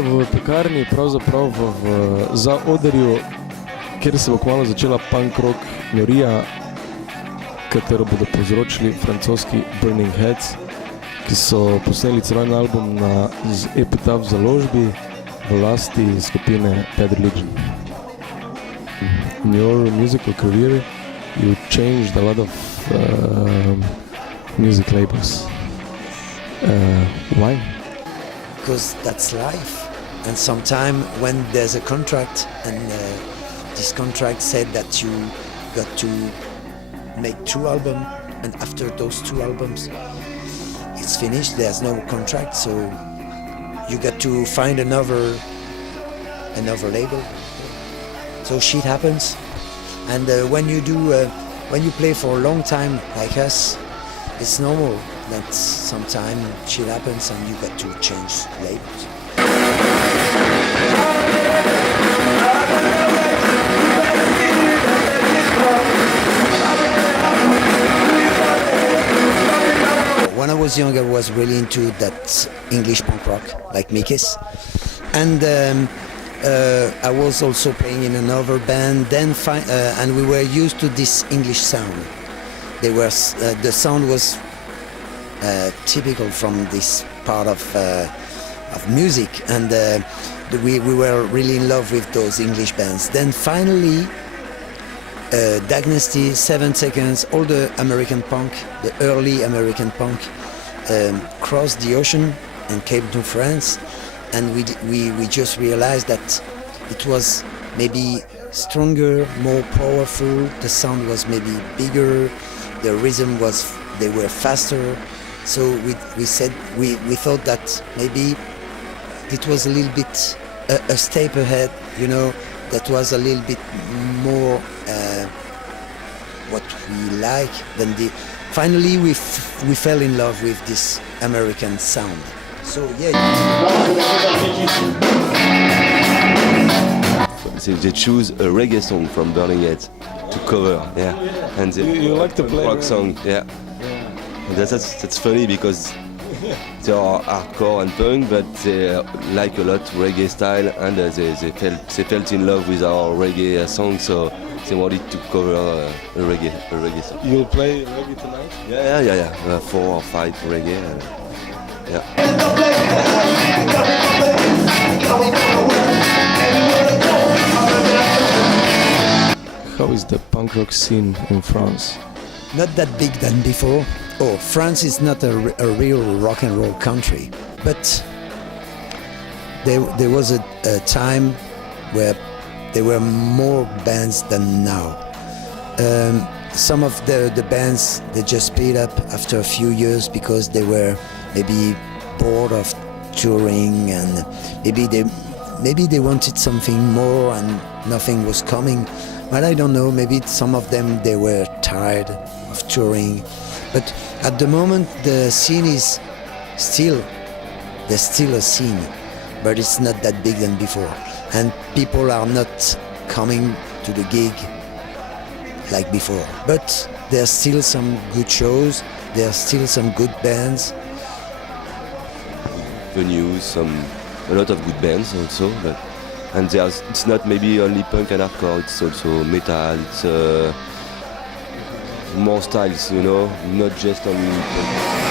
so v pekarni, pravzaprav za odrju, kjer se bo kmalu začela punkrock norija, katero bodo povzročili francoski Burning Heads, ki so posneli celoten album na Epitaph založbi v lasti skupine Bad Religion. In your musical career, you changed a lot of music labels. Why? Because that's life. And sometime when there's a contract and this contract said that you got to make 2 albums, and after those 2 albums it's finished, there's no contract, so you got to find another label. So shit happens, and when you play for a long time like us, it's normal that sometimes shit happens and you got to change labels. When I was younger, I was really into that English punk rock, like Mikis, and I was also playing in another band. And we were used to this English sound. The sound was typical from this part of music, and we were really in love with those English bands. Then finally, Dynasty, 7 Seconds, all the American punk, the early American punk, crossed the ocean and came to France, and we just realized that it was maybe stronger, more powerful, the sound was maybe bigger, the rhythm they were faster. So we thought that maybe it was a little bit a step ahead, that was a little bit more what we like than finally we fell in love with this American sound. So yeah. So they choose a reggae song from Burning Heads to cover, yeah. And you like to play rock song, yeah. And that's funny because they are hardcore and punk, but they like a lot reggae style, and they felt in love with our reggae song, so they wanted to cover a reggae song. You'll play reggae tonight? Yeah. 4 or 5 reggae. Yeah. How is the punk rock scene in France? Not that big than before. Oh, France is not a real rock and roll country, but there was a time where there were more bands than now. Some of the bands, they just split up after a few years because they were maybe bored of touring, and maybe they wanted something more and nothing was coming. But I don't know, maybe some of them, they were tired of touring. But at the moment, the scene is there's still a scene, but it's not that big than before. And people are not coming to the gig like before. But there's still some good shows, there's still some good bands. Venues, a lot of good bands also, and it's not maybe only punk and hardcore, it's also metal, it's more styles, not just only punk.